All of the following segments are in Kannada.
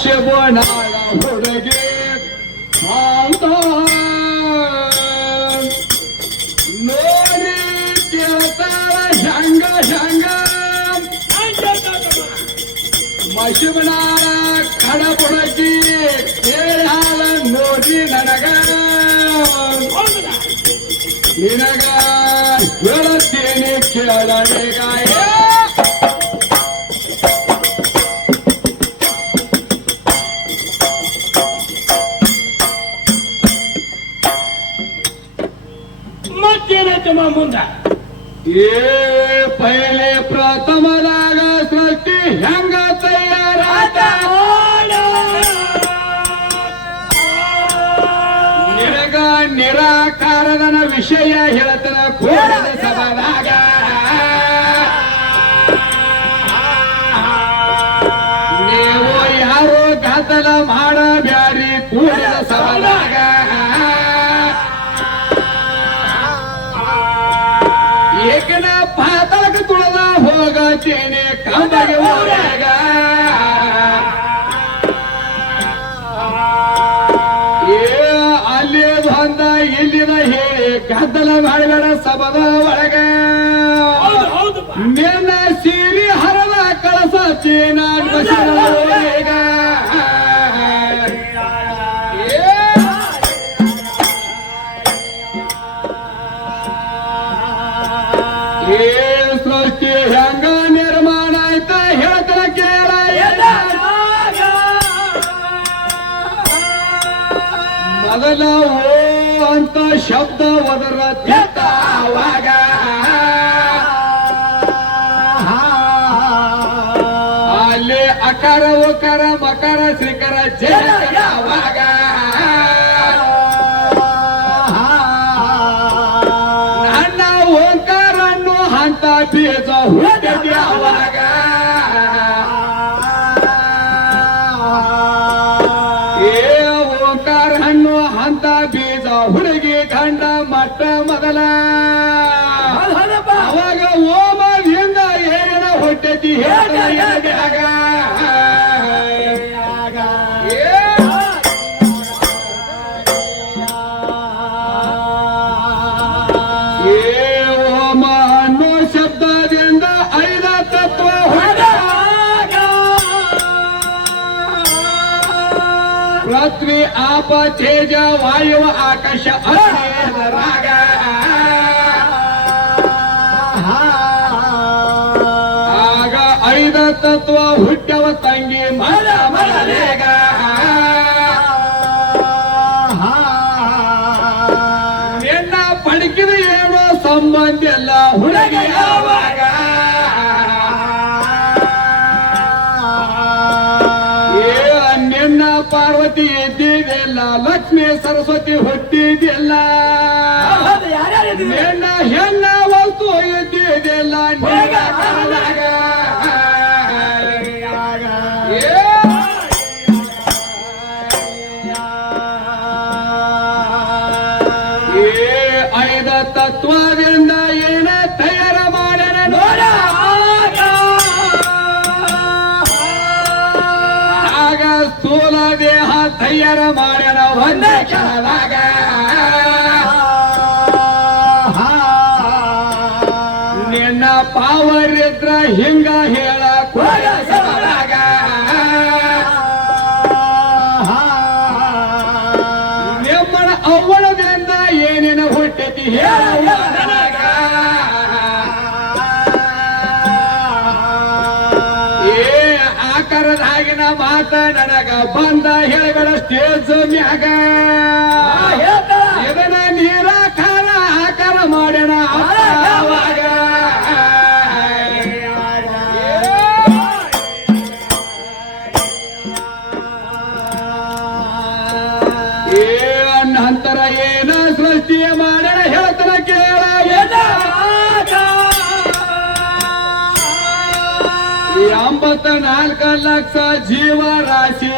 ಶಿವನಾಳ ಹುಡುಗಿ ಶಾಂತ ನೋಡಿ ಕೇಳ್ತಾಳ ಶಂಗ ಶಂಗ ಮಶಿವನಾಳ ಕಡಬುಡಗಿ ಕೇಳಾಳ ನೋಡಿ ನನಗ ನಿನಗ ಹೇಳುತ್ತೇನೆ ಕೇಳಬೇಕಾಯ ಮತ್ತೇನಾಯ್ತಮ್ಮ ಮುಂದ. ಏ ಪೈಲೆ ಪ್ರಥಮದಾಗ ಸೃಷ್ಟಿ ಹೆಂಗ ತಯಾರಾತ ನಿನಗ ನಿರಾಕಾರದನ ವಿಷಯ ಹೇಳ್ತನ ಕೋರದ ಸಭಾದಾಗ. ನೀವು ಯಾರು ಗದ್ದಲ ಮಾಡಬ್ಯಾರಿ ಕೂಡಿದ ಸಭಾದಾಗ. ಹೋಗತೇನೆ ಕಂಬಗೆ ಊರಾಗ ಏ ಅಲ್ಲಿ ಬಂದ ಇಲ್ಲಿದ ಹೇಳಿ ಗದ್ದಲ ಮಾಡಬೇಡ ಸಬದ ಒಳಗ. ನಿನ್ನ ಸೀರಿ ಹರದ ಕಳಸ ಚೀನ ಏ ಸೃಷ್ಟಿ ಹೆಂಗ ಓ ಅಂತ ಶಬ್ದ ಒದರ ಅವಾಗ ಅಲ್ಲಿ ಅಕಾರ ಉಕಾರ ಮಕರ ಶ್ರೀಕರ ಅವಾಗ ನನ್ನ ಹಂತ ಬೀಜ ಹುಡುಗಿ ಕಂಡ ಮಟ್ಟ ಮೊದಲ ಅವಾಗ ಓಮದಿಂದ ಏನ ಹೊಟ್ಟೆತಿ ಹೇಳ್ತಾಗ तेज वायव आकाश असेल रागा. आग ऐद तत्व हुट्टव तंगी ಸರಸ್ವತಿ ಹೊಟ್ಟಿದೆಯಲ್ಲ? ಹೆಣ್ಣ ಹೆಣ್ಣ ವಸ್ತು ಇದ್ದಿದೆಲ್ಲ ದೇಹ ತಯ್ಯಾರ ಮಾಡ್ಯಾರ ಒಂದೇ ಕೆಲವಾಗ ನಿನ್ನ ಪಾವರ್ ಇದ್ರ ಹಿಂಗ ಹೇಳ ಕೋಗ ನಿಮ್ಮನ ಅವ್ವಳದಿಂದ ಏನೇನ ಹೊಟ್ಟೆತಿ ಹೇಳ ಮಾತ ನನಗ ಬಂದ ಹೇಳಬೇಡ ಸ್ಟೇಜ್ ಮ್ಯಾಗ. तनाल का लागसा जीवा राशी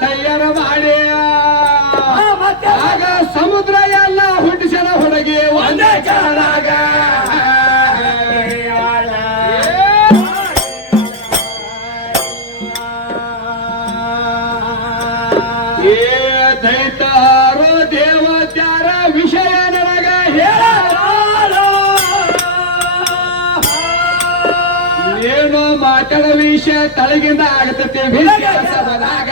ತಯಾರ ಮಾಡಿ. ಹಾ, ಮತ್ತೆ? ಆಗ ಸಮುದ್ರ ಎಲ್ಲ ಹುಟ್ಟಿಸಲ ಹುಡುಗಿ ಒಂದೇ ಚಾರಾಗ ಏ ದೈತಾರೋ ಮಾತಾಡೋ ವಿಷಯ ತಳಗಿಂದ ಆಗತೈತಿ ವಿಶ್ವಾಸದಾಗ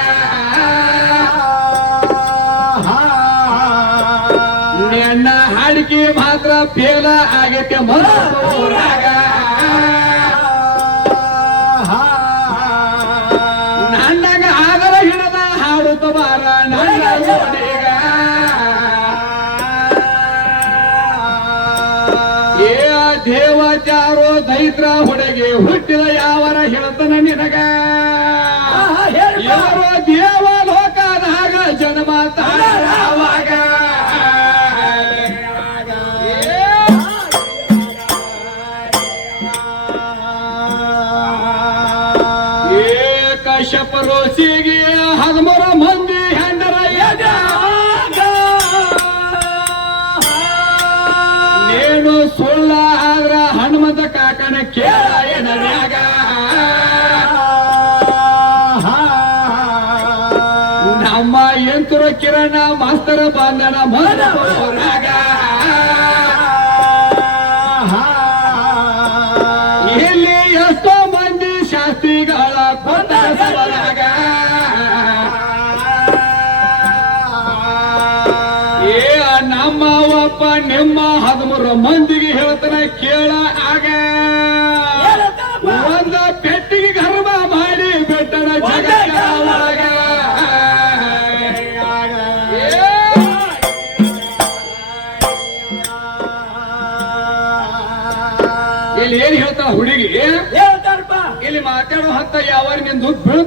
ನಿನ್ನ ಹಾಡಿಕೆ ಮಾತ್ರ ಫೇಲ ಆಗೈತೆ ಮನಸ್ಸೂರಾಗ ಹುಟ್ಟಿದ ಯಾವರ ಹೇಳ್ತನ ನಿನಗ? ಯಾರೋ ದೇವ ಲೋಕದಾಗ ಜನ್ಮ ತಾಳವಾಗ ಮಾಸ್ತರ ಬಂದನ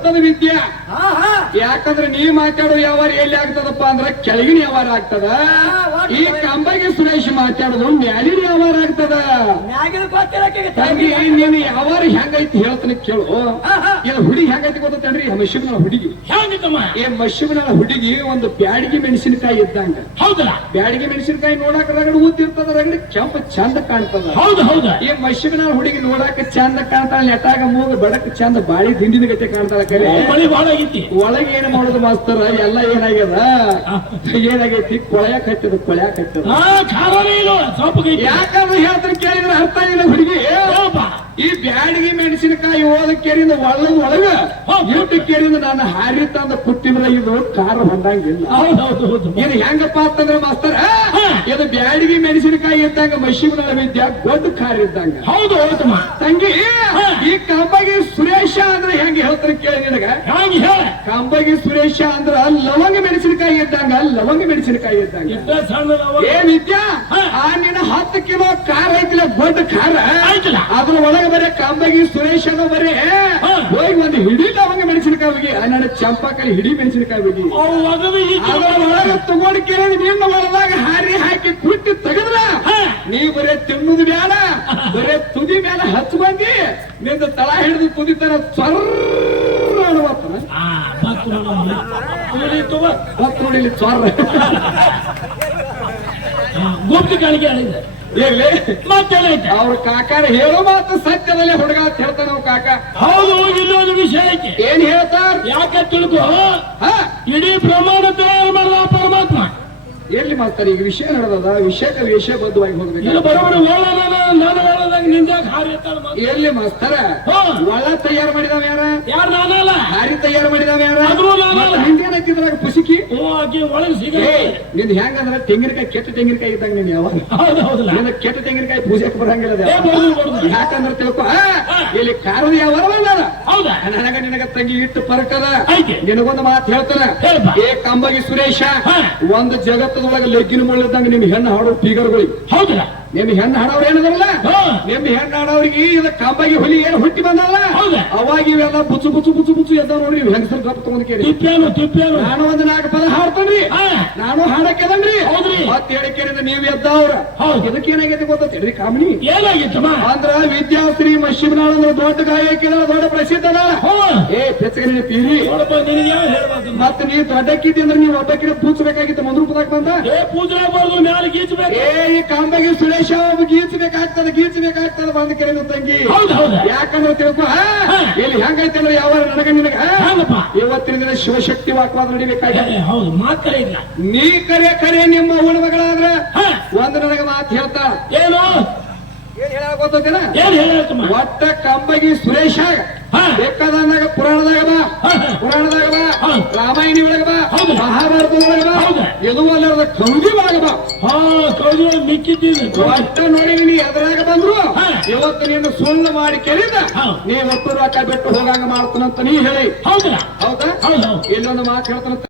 ನಿಂದು ಬೀಳ್ತದ ವಿದ್ಯಾ ಯಾಕಂದ್ರೆ ನೀ ಮಾತಾಡೋ ವ್ಯವಹಾರ ಎಲ್ಲಿ ಆಗ್ತದಪ್ಪ ಅಂದ್ರ ಕೆಳಗಿನ ವ್ಯವಹಾರ ಆಗ್ತದ. ಈ ಕಂಬಗೆ ಸುರೇಶ್ ಮಾತಾಡುದು ಮ್ಯಾಲಿನ ವ್ಯವಹಾರ ಆಗ್ತದ. ತಂಗಿ ನೀನು ಯಾವಾರ ಹೆಂಗೈತಿ ಹೇಳ್ತಾನೆ ಕೇಳು. ಇದು ಹುಡುಗಿ ಹೆಂಗೈತಿ ಗೊತ್ತೇನ್ರಿ ಮಶಿಬನ ಹುಡುಗಿ. ಏ ಮಶಿಬನ ಹುಡುಗಿ ಒಂದು ಬ್ಯಾಡಿಗೆ ಮೆಣಸಿನಕಾಯಿ ಇದ್ದಂಗ. ಹೌದಲ್ಲ? ಬ್ಯಾಡಿಗೆ ಮೆಣಸಿನಕಾಯಿ ನೋಡಾಕ ರಗಡ ಊದಿರ್ತದ ರಗಡ ಕೆಂಪು ಚಂದ ಕಾಣ್ತದ. ಹೌದು ಹೌದು. ಈ ಮಶಿಬನ ಹುಡುಗಿ ನೋಡಾಕ ಚಂದ ಕಾಣ್ತಾಳ ನೆಟ್ಟಾಗ ಮೂಗ ಬಡಕ ಚಂದ ಬಾಳಿ ದಿಂಡಿನ ಗತೆ ಕಾಣ್ತಾಳ ಕರೆ. ಒಳಗೆ ಏನ್ ಮಾಡೋದು ಮಾಸ್ತರ? ಎಲ್ಲ ಏನಾಗ್ಯದ? ಏನಾಗೈತಿ? ಕೊಳೆಯಾಕ ಹತ್ತದ ಕೊಳೆಯಾಕ ಹತ್ತದ ಖಾರನೇ ಇಲ್ಲ. ಸೊಪ್ಪು ಯಾಕಂದ್ರೆ ಹೇಳ್ತೀನಿ ಕೇಳಿದ್ರೆ ಅರ್ಥ ಇಲ್ಲ ಹುಡುಗಿ. ಈ ಬ್ಯಾಡಗಿ ಮೆಣಸಿನಕಾಯಿ ಹೋದ ಕೇರಿಂದ ಒಳಗ ಒಳಗ ಇಟ್ಟು ಕೇರಿಂದ ನಾನು ಹಾರಿ ತಂದ ಕುಟ್ಟಿದ್ರೆ ಇದು ಕಾರ ಹೊಂದಂಗಿಲ್ಲ. ಹೌದು ಹೌದು ಹೌದು. ಇದು ಹೆಂಗಪ್ಪ ಅಂತಂದ್ರೆ ಮಾಸ್ತರ ಇದು ಬ್ಯಾಡಗಿ ಮೆಣಸಿನಕಾಯಿ ಇದ್ದಂಗ ಮಶಿಬನ ವಿದ್ಯಾ ದೊಡ್ಡ ಕಾರ್ ಇದ್ದಂಗ. ಹೌದು ಹೌದು ತಂಗಿ ಈ ಕಂಬಗಿ ಸುರೇಶ ಅಂದ್ರೆ ಹೆಂಗ ಹೇಳ್ತಾರ ಕೇಳಿ ನಿನಗ? ಕಂಬಗಿ ಸುರೇಶ ಅಂದ್ರ ಲವಂಗ ಮೆಣಸಿನಕಾಯಿ ಇದ್ದಂಗ ಲವಂಗ ಮೆಣಸಿನಕಾಯಿ ಇದ್ದಂಗ. ಇದ್ದ ಸಣ್ಣದವ ಏ ವಿದ್ಯಾ ಆ ನಿನ್ನ ಹತ್ತು ಕಿಲೋ ಕಾರ ಐತಿಲ್ಲ ದೊಡ್ಡ ಖಾರ ಆಯ್ತಲ್ಲ. ಅದ್ರ ಒಳಗೆ ಕಂಬಗಿ ಸುರೇಶ್ ಅನ್ನೋ ಬರೀ ಹೋಗಿ ಒಂದು ಹಿಡಿ ಲವಂಗ ಮೆಣಸಿನಕಾಯಿ ಹೋಗಿ ಆ ಚಂಪಾಕಲ್ಲಿ ಹಿಡಿ ಮೆಣಸಿನಕಾಯಿ ಹೋಗಿ ತಗೊಂಡಿ ಒಳಗೆ ತಗೊಂಡು ಕೇಳಿ ನಿನ್ನ ಹೊಲದಾಗ ಹಾರಿ ಹಾಕಿ ಕುಟ್ಟಿ ತೆಗೆದ್ರ? ನೀ ಬರೇ ತಿನ್ನುದು ಮ್ಯಾಲ ಬರೇ ತುದಿ ಮೇಲೆ ಹತ್ತು ಬಂದಿ. ನಿಂದ ತಳ ಹಿಡಿದು ತುದಿ ತರ ಸ್ವರ್ರ. ಹೊತ್ತು ನೋಡಿ. ಇಲ್ಲಿ ಸ್ವರ್ರ. ಹಾ, ಗುಪ್ತ ಕಾಣಿಕೆ ಆಳಿದೆ ಮತ್ತೆ ಮತ್ತೇನೈತೆ ಅವ್ರ ಕಾಕಾರ ಹೇಳೋ ಮಾತು ಸತ್ಯದಲ್ಲಿ ಹುಡುಗ ಅಂತ ಹೇಳ್ತಾನ ಅವ್ ಕಾಕ. ಹೌದು ಇಲ್ಲೊಂದು ವಿಷಯ ಐತಿ ಏನ್ ಹೇಳ್ತಾರ? ಯಾಕೆ ತಿಳ್ಕೊ? ಹಾ. ಇಡೀ ಪ್ರಮಾಣ ತಯಾರು ಮಾಡಿದ ಪರಮಾತ್ಮ. ಎಲ್ಲಿ ಮಾಡ್ತಾರೆ? ಈಗ ವಿಷಯ ನಡೆದದ? ವಿಷಯಕ್ಕೆ ವಿಷಯ ಬದ್ಧವಾಗಿ ಹೋಗಬೇಕು ನಾನು ನಿಂದಾಗ ಹಾರಿ ಎತ್ತಾಳ. ಎಲ್ಲಿ ಮಾಸ್ತರ? ಹಾ. ಒಳ ತಯಾರು ಮಾಡಿದವ ಯಾರ? ಯಾರು ನಾನಲ್ಲ? ಹಾರಿ ತಯಾರು ಮಾಡಿದವ ಯಾರ? ಅದು ನಾನಲ್ಲ. ನಿಂದೇನತ್ತಿದ್ರಾಗ ಪುಸಿಕಿ? ಹ್ಞೂ ಆಕಿ ಒಳಗೆ ಸಿಗ ಏ ನಿಂದ ಹೆಂಗಂದ್ರ ತೆಂಗಿನಕಾಯಿ ಕೆಟ್ಟ ತೆಂಗಿನಕಾಯಿ ಇದ್ದಂಗ ನೀನ್ ಯಾವಾಗ? ಹೌದು ಹೌದಲ್ಲ. ನಿನ್ನ ಕೆಟ್ಟ ತೆಂಗಿನಕಾಯಿ ಪೂಜೆಗೆ ಬರಂಗಿಲ್ಲ ಅದು ಏ. ಯಾಕಂದ್ರ ತಿಳ್ಕೊ ಆ, ಇಲ್ಲಿ ಕಾರದ ಯಾವ ಬಂದಾರ ಹೌದಾ? ನನಗ ನಿನಗ ತಂಗಿ ಇಟ್ಟು ಪರಕದ. ಐತೆ. ನಿನಗೊಂದು ಮಾತು ಹೇಳ್ತಾನ. ಹೇಳ್ಪ. ಏ ಕಂಬಗಿ ಸುರೇಶ ಒಂದು ಒಂದು ಜಗತ್ತದೊಳಗೆ ಲೆಗ್ಗಿನ ಮುಳ್ಳಿದ್ದಂಗ ನಿಮ್ಗೆ ಹೆಣ್ಣು ಹಾಡು ಫಿಗರ್ಗಳಿಗೆ ಹೌದಲ್ಲ? ನಿಮ್ ಹೆಣ್ಣು ಹಾಡವ್ರು ಏನದಲ್ಲ ಹಾ. ನಿಮ್ ಹೆಣ್ಣು ಹಾಡವ್ರಿಗೆ ಇದ ಕಂಬಾಗಿ ಹುಲಿ ಏನು ಹುಟ್ಟಿ ಬಂದಲ್ಲ? ಅವಾಗ ಇವೆಲ್ಲ ಬುಚ್ಚು ಬುಚ್ಚು ಬುಚ್ಚು ಬುಚ್ಚು ಎದ್ದ ನೋಡ್ರಿ ನೀವು ಹೆಂಗಸರು ಗಪ್ ತಗೊಂಡ್ ಕೇಳಿ. ತಿಪ್ಪೇನು ತಿಪ್ಪೇನು ನಾನು ಒಂದ್ ನಾಲ್ಕು ಪದ ಹಾಡ್ತೇನ್ರಿ. ನಾನು ಹಾಡಕ್ಕೆದನ್ರಿ. ಹೌದ್ರಿ. ಮತ್ ಹೇಳಿಕೆರಿಂದ ನೀವು ಎದ್ದ ಅವ್ರ ಇದಕ್ಕೆ ಏನಾಗೈತಿ ಗೊತ್ತೈತಿ? ಕಾಮಿನಿ. ಏನಾಗಿತ್ತು ಅಂದ್ರ ವಿದ್ಯಾಶ್ರೀ ಮಶಿಬನಾಳ್ ಅಂದ್ರೆ ದೊಡ್ಡ ಗಾಯಕಿ ದೊಡ್ಡ ಪ್ರಸಿದ್ಧ ಏ ಬೆಚ್ಚಗೆ ತೀರಿ ನೋಡಪ್ಪ ನಿನಗೆ ಯಾವ ಹೇಳ್ಬಾರ್ದು? ಮತ್ ನೀ ದೊಡ್ಡಕ್ಕಿದ್ದಿ ಅಂದ್ರೆ ನೀವು ಒಬ್ಬಕ್ಕಿನ ಪೂಜ್ಬೇಕಾಗಿತ್ತು ಮುಂದ್ರ ಪದಕ್ ಬಂದ? ಏ ಪೂಜೆ ಆಗ್ಬಾರ್ದು ಮ್ಯಾಲ ಗೀಚಬೇಕು. ಏ ಈ ಕಾಂಬಾಗಿ ಸುರೇಶ ಒಬ್ಬ ಗೀಚಬೇಕಾಗ್ತದ ಗೀಚಬೇಕಾಗ್ತದೆ ಬಂದ್ ಕೆರೆದು ತಂಗಿ. ಯಾಕಂದ್ರೆ ತಿಳ್ಕೊ. ಇಲ್ಲಿ ಹೆಂಗೈತೆ ಅಂದ್ರೆ ಯಾವ ನನಗ ನಿನಗ ಇವತ್ತಿನ ದಿನ ಶಿವಶಕ್ತಿ ವಾಕ್ವಾದ ನಡಿಬೇಕಾಗಿದೆ ಹೌದು ಮಾತ್ರ ಇಲ್ಲ. ನೀ ಕರೆ ಕರೆ ನಿಮ್ಮ ಅವನ ಮಗಳಾದ್ರ. ಒಂದ್ ನನಗ ಮಾತು ಹೇಳ್ತಾ. ಏನು? ಏನ್ ಹೇಳ ಗೊತ್ತೇನ ಒಟ್ಟ ಕಂಬಗಿ ಸುರೇಶ. ಹಾ. ಬೇಕಾದಂದಾಗ ಪುರಾಣದಾಗ ಬಾ. ಪುರಾಣದಾಗ ಬಾ. ರಾಮಾಯಣಿ ಒಳಗ ಬಾ. ಹೌದು. ಮಹಾಭಾರತದೊಳಗ ಬಾ. ಎದು ಅಲ್ಲದ ಒಳಗ ಹಾ ಕೌದು ಮಿಕ್ಕಿದ್ದೀನಿ ಅಷ್ಟ ನೋಡಿ ನೀ ಎದುರಾಗ ಬಂದ್ರು. ಇವತ್ತು ನೀನು ಸುಳ್ಳು ಮಾಡಿ ಕೇಳಿದ ನೀ ಒಟ್ಟು ರೊಕ್ಕ ಬಿಟ್ಟು ಹೋಗಂಗ ಮಾಡ್ತಾನಂತ ನೀ ಹೇಳಿ. ಹೌದಾ? ಹೌದಾ? ಹೌದು ಹೌದು. ಇಲ್ಲೊಂದು ಮಾತು ಹೇಳ್ತಾನಂತ